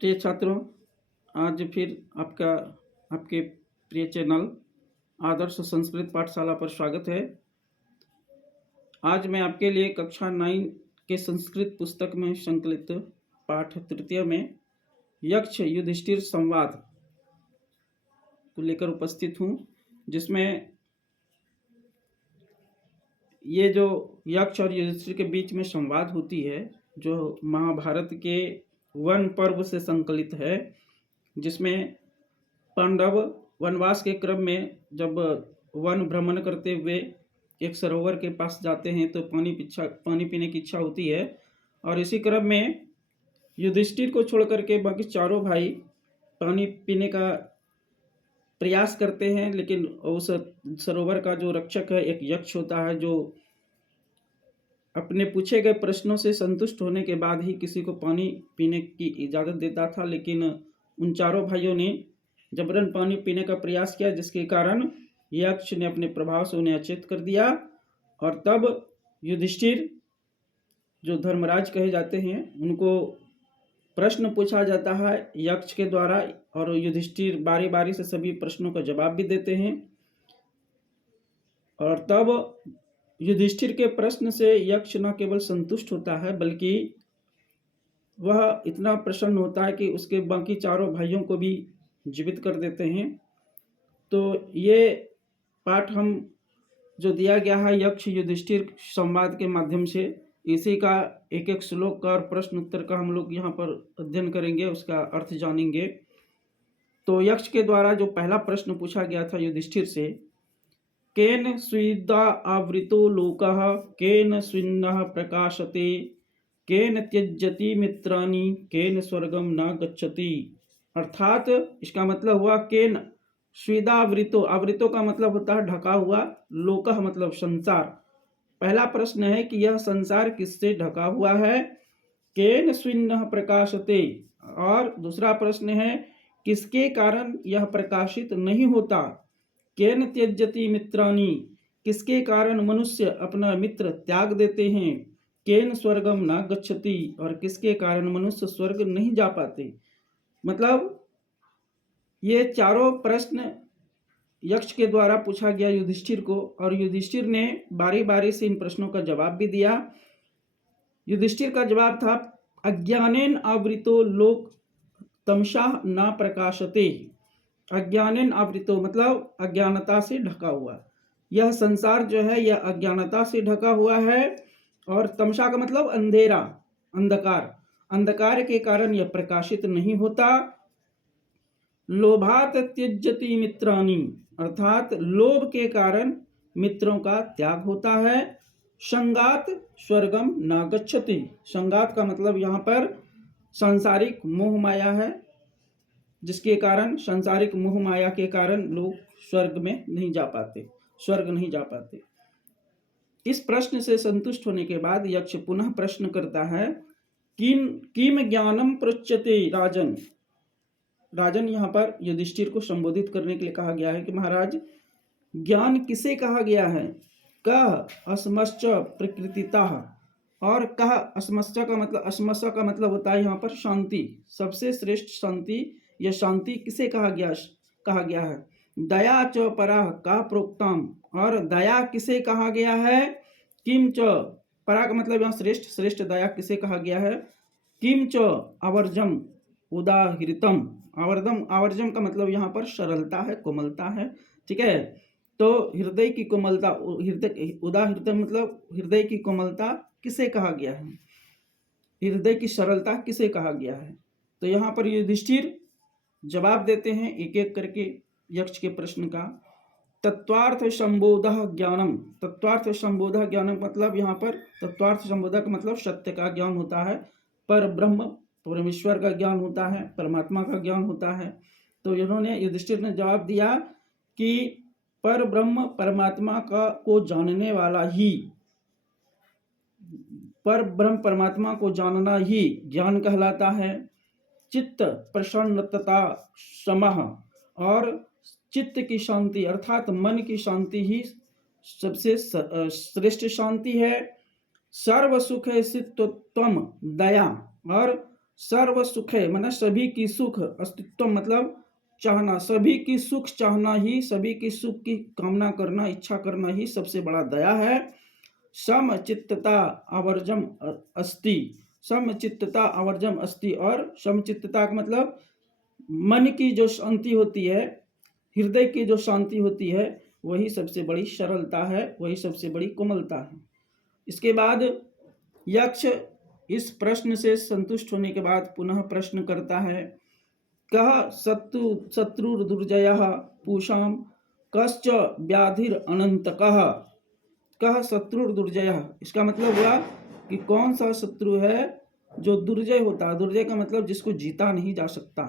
प्रिय छात्रों, आज फिर आपके प्रिय चैनल आदर्श संस्कृत पाठशाला पर स्वागत है। आज मैं आपके लिए कक्षा 9 के संस्कृत पुस्तक में संकलित पाठ तृतीय में यक्ष युधिष्ठिर संवाद को लेकर उपस्थित हूँ, जिसमें ये जो यक्ष और युधिष्ठिर के बीच में संवाद होती है, जो महाभारत के वन पर्व से संकलित है, जिसमें पांडव वनवास के क्रम में जब वन भ्रमण करते हुए एक सरोवर के पास जाते हैं तो पानी पीने की इच्छा होती है, और इसी क्रम में युधिष्ठिर को छोड़ करके बाकी चारों भाई पानी पीने का प्रयास करते हैं, लेकिन उस सरोवर का जो रक्षक है एक यक्ष होता है, जो अपने पूछे गए प्रश्नों से संतुष्ट होने के बाद ही किसी को पानी पीने की इजाज़त देता था। लेकिन उन चारों भाइयों ने जबरन पानी पीने का प्रयास किया, जिसके कारण यक्ष ने अपने प्रभाव से उन्हें अचेत कर दिया, और तब युधिष्ठिर, जो धर्मराज कहे जाते हैं, उनको प्रश्न पूछा जाता है यक्ष के द्वारा, और युधिष्ठिर बारी बारी से सभी प्रश्नों का जवाब भी देते हैं। और तब युधिष्ठिर के प्रश्न से यक्ष न केवल संतुष्ट होता है, बल्कि वह इतना प्रसन्न होता है कि उसके बाकी चारों भाइयों को भी जीवित कर देते हैं। तो ये पाठ हम जो दिया गया है यक्ष युधिष्ठिर संवाद के माध्यम से, इसी का एक एक श्लोक का और प्रश्न उत्तर का हम लोग यहाँ पर अध्ययन करेंगे, उसका अर्थ जानेंगे। तो यक्ष के द्वारा जो पहला प्रश्न पूछा गया था युधिष्ठिर से, केन स्विद्धा आवृतो लोकः केन स्विन्नः प्रकाशते केन त्यज्यति मित्राणि केन स्वर्गम न गच्छति। अर्थात इसका मतलब हुआ केन स्विदावृतो, आवृतो का मतलब होता है ढका हुआ, लोकः मतलब संसार। पहला प्रश्न है कि यह संसार किससे ढका हुआ है, केन स्विन्नः प्रकाशते, और दूसरा प्रश्न है किसके कारण यह प्रकाशित नहीं होता, केन त्यज्यति मित्राणि, किसके कारण मनुष्य अपना मित्र त्याग देते हैं, केन स्वर्गम न गच्छति, और किसके कारण मनुष्य स्वर्ग नहीं जा पाते। मतलब ये चारों प्रश्न यक्ष के द्वारा पूछा गया युधिष्ठिर को, और युधिष्ठिर ने बारी बारी से इन प्रश्नों का जवाब भी दिया। युधिष्ठिर का जवाब था अज्ञानेन आवृतो लोक तमसा न प्रकाशते। अज्ञानेन आवृतो मतलब अज्ञानता से ढका हुआ, यह संसार जो है यह अज्ञानता से ढका हुआ है, और तमसा का मतलब अंधेरा, अंधकार, अंधकार के कारण यह प्रकाशित नहीं होता। लोभात त्यज्यति मित्राणि, अर्थात लोभ के कारण मित्रों का त्याग होता है। संगात स्वर्गम न गच्छति, संगात का मतलब यहाँ पर सांसारिक मोह माया है, जिसके कारण सांसारिक मोह माया के कारण लोग स्वर्ग में नहीं जा पाते, स्वर्ग नहीं जा पाते। इस प्रश्न से संतुष्ट होने के बाद यक्ष पुनः प्रश्न करता है किम ज्ञानम पृच्छते राजन। राजन यहाँ पर युधिष्ठिर को संबोधित करने के लिए कहा गया है कि महाराज, ज्ञान किसे कहा गया है, कह अस्मश्च प्रकृतितः, और कह अस्मश्च का मतलब, अस्मश्च का मतलब होता है यहाँ पर शांति, सबसे श्रेष्ठ शांति, यह शांति किसे कहा गया है। दया च परा का प्रोक्तम, और दया किसे कहा गया है, किम च, परा का मतलब यहाँ श्रेष्ठ, श्रेष्ठ दया किसे कहा गया है, किम च आवर्जम उदाहृतम, आवर्जम का मतलब यहाँ पर सरलता है, कोमलता है, ठीक है। तो हृदय की कोमलता, उदाहृतम मतलब हृदय की कोमलता किसे कहा गया है, हृदय की सरलता किसे कहा गया है। तो यहाँ पर युधिष्ठिर जवाब देते हैं एक एक करके यक्ष के प्रश्न का। तत्वार्थ संबोधः ज्ञानम, तत्वार्थ संबोधः ज्ञानम मतलब यहाँ पर तत्वार्थ संबोधक मतलब सत्य का ज्ञान होता है, पर ब्रह्म परमेश्वर का ज्ञान होता है, परमात्मा का ज्ञान होता है। तो इन्होंने, युधिष्ठिर ने जवाब दिया कि पर ब्रह्म परमात्मा को जानने वाला ही, पर ब्रह्म परमात्मा को जानना ही ज्ञान कहलाता है। चित्त प्रसन्नता समः, और चित्त की शांति अर्थात मन की शांति ही सबसे श्रेष्ठ शांति है। सर्व सुख सित्वम दया, और सर्व सुखे मतलब सभी की सुख, अस्तित्व मतलब चाहना, सभी की सुख चाहना ही, सभी की सुख की कामना करना, इच्छा करना ही सबसे बड़ा दया है। समचित्तता आवर्जम अस्ति, समचित्तता आवर्जम अस्ति, और समचित्तता का मतलब मन की जो शांति होती है, हृदय की जो शांति होती है, वही सबसे बड़ी सरलता है, वही सबसे बड़ी कोमलता है। इसके बाद यक्ष इस प्रश्न से संतुष्ट होने के बाद पुनः प्रश्न करता है, कह शत्रुर्दुर्जयः पूषां कश्च व्याधिर अनंतकः। कह शत्रुर्दुर्जयः, इसका मतलब हुआ कि कौन सा शत्रु है जो दुर्जय होता है। दुर्जय का मतलब जिसको जीता नहीं जा सकता।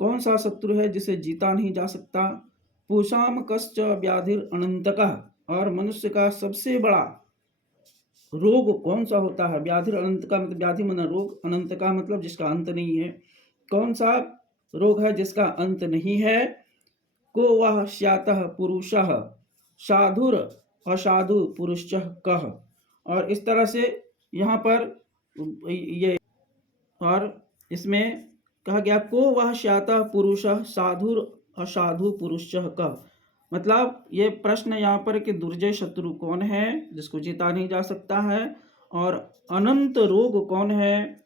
कौन सा शत्रु है जिसे जीता नहीं जा सकता। पूषाम कश्च व्याधिर अनंतकः, और मनुष्य का सबसे बड़ा रोग कौन सा होता है। व्याधिर अनंत का मतलब व्याधि मन रोग, अनंत का मतलब जिसका अंत नहीं है। कौन सा रोग है जिसका अंत नहीं है। को वह स्यातः पुरुषः साधुर असाधु पुरुषः कः। और इस तरह से यहाँ पर ये, और इसमें कहा गया को वह स्यातः पुरुषः साधुर असाधु पुरुषः कः। मतलब ये प्रश्न यहाँ पर कि दुर्जय शत्रु कौन है जिसको जीता नहीं जा सकता है, और अनंत रोग कौन है,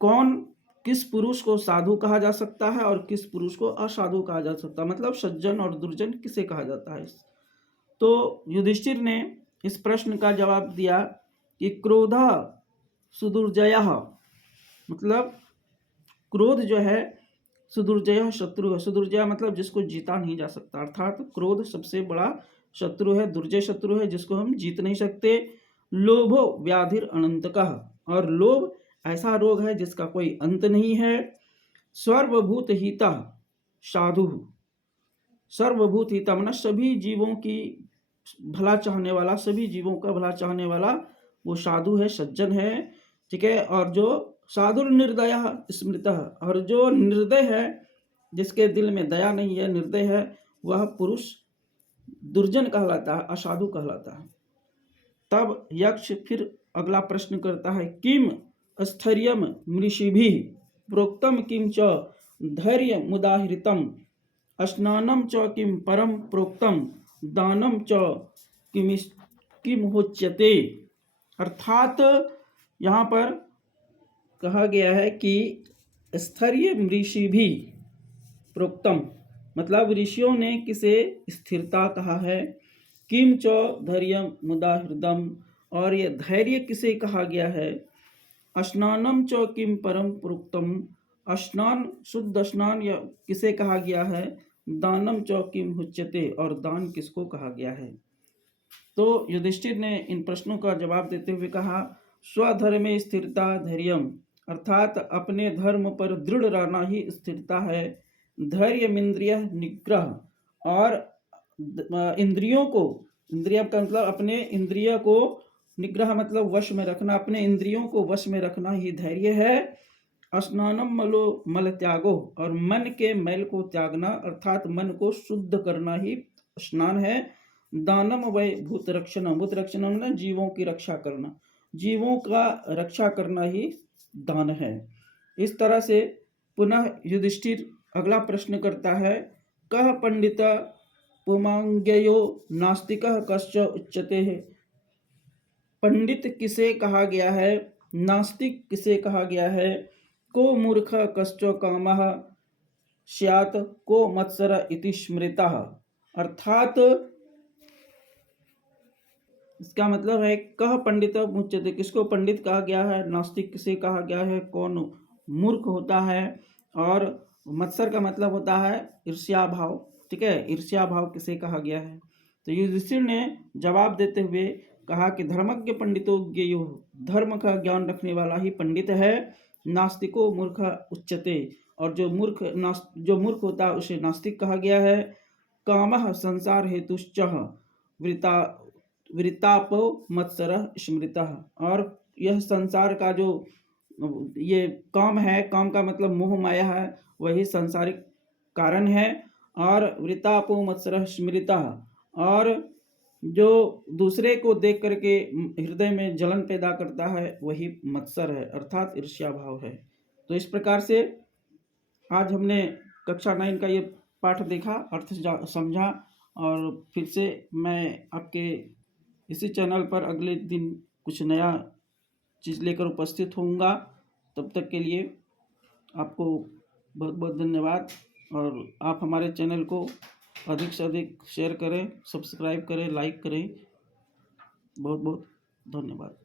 कौन किस पुरुष को साधु कहा जा सकता है और किस पुरुष को असाधु कहा जा सकता है, मतलब सज्जन और दुर्जन किसे कहा जाता है। तो युधिष्ठिर ने इस प्रश्न का जवाब दिया कि क्रोधा सुदुर्जयः, मतलब क्रोध जो है सुदुर्जय शत्रु है। सुदुर्जय मतलब जिसको जीता नहीं जा सकता, अर्थात क्रोध सबसे बड़ा शत्रु है, दुर्जय शत्रु है जिसको हम जीत नहीं सकते। लोभो व्याधिर अनंतकः, और लोभ ऐसा रोग है जिसका कोई अंत नहीं है। सर्वभूत हिता साधु, सर्वभूत हिता मतलब सभी जीवों की भला चाहने वाला, सभी जीवों का भला चाहने वाला वो साधु है, सज्जन है, ठीक है। और जो साधुर निर्दय स्मृतः, और जो निर्दय है, जिसके दिल में दया नहीं है, निर्दय है, वह पुरुष दुर्जन कहलाता है, असाधु कहलाता है। तब यक्ष फिर अगला प्रश्न करता है, किम स्थैर्यम मृषिभिः प्रोक्तम किम च धैर्य मुदाहृतम स्नानम च किम परम प्रोक्तम दानम च किम होच्यते। अर्थात यहाँ पर कहा गया है कि स्थैर्य ऋषि भी प्रोक्तम, मतलब ऋषियों ने किसे स्थिरता कहा है। किम च धैर्य मुदा हृदम, और ये धैर्य किसे कहा गया है। स्नानम च किम परम प्रोक्तम, स्नान शुद्ध स्नान या किसे कहा गया है। दानम च किम हुच्यते, और दान किसको कहा गया है। तो युधिष्ठिर ने इन प्रश्नों का जवाब देते हुए कहा, स्वधर्मे स्थिरता धैर्यम, अर्थात अपने धर्म पर दृढ़ रहना ही स्थिरता है। धैर्य इंद्रिय निग्रह, और इंद्रियों को, इंद्रिय का मतलब अपने इंद्रिय को, निग्रह मतलब वश में रखना, अपने इंद्रियों को वश में रखना ही धैर्य है। स्नानम मलो मल त्यागो, और मन के मैल को त्यागना, अर्थात मन को शुद्ध करना ही स्नान है। दानम वै भूत रक्षणम, भूत रक्षणम मतलब जीवों की रक्षा करना, जीवों का रक्षा करना ही दान है। इस तरह से पुनः युधिष्ठिर अगला प्रश्न करता है, कह पंडित पुमांग्यो नास्तिकः कश्च उच्यते। पंडित किसे कहा गया है, नास्तिक किसे कहा गया है। को मूर्ख कश्च कामः स्यात् को मत्सर इति स्मृतः, अर्थात इसका मतलब है कह पंडित मुच्यते, किसको पंडित कहा गया है, नास्तिक किसे कहा गया है, कौन मूर्ख होता है, और मत्सर का मतलब होता है ईर्ष्या भाव, ठीक है, ईर्ष्या भाव किसे कहा गया है। तो युधिष्ठिर ने जवाब देते हुए कहा कि धर्मज्ञ पंडितो ज्ञेयो, धर्म का ज्ञान रखने वाला ही पंडित है। नास्तिको मूर्ख उच्यते, और जो मूर्ख होता है उसे नास्तिक कहा गया है। कामः संसार हेतुश्च वृता वृतापो मत्सर स्मृतः, और यह संसार का जो ये काम है, काम का मतलब मोह माया है, वही संसारिक कारण है। और वृतापो मत्सर स्मृतः, और जो दूसरे को देख करके हृदय में जलन पैदा करता है वही मत्सर है, अर्थात ईर्ष्या भाव है। तो इस प्रकार से आज हमने कक्षा 9 का ये पाठ देखा, अर्थ समझा, और फिर से मैं आपके इसी चैनल पर अगले दिन कुछ नया चीज़ लेकर उपस्थित होऊंगा। तब तक के लिए आपको बहुत बहुत धन्यवाद, और आप हमारे चैनल को अधिक से अधिक शेयर करें, सब्सक्राइब करें, लाइक करें। बहुत बहुत धन्यवाद।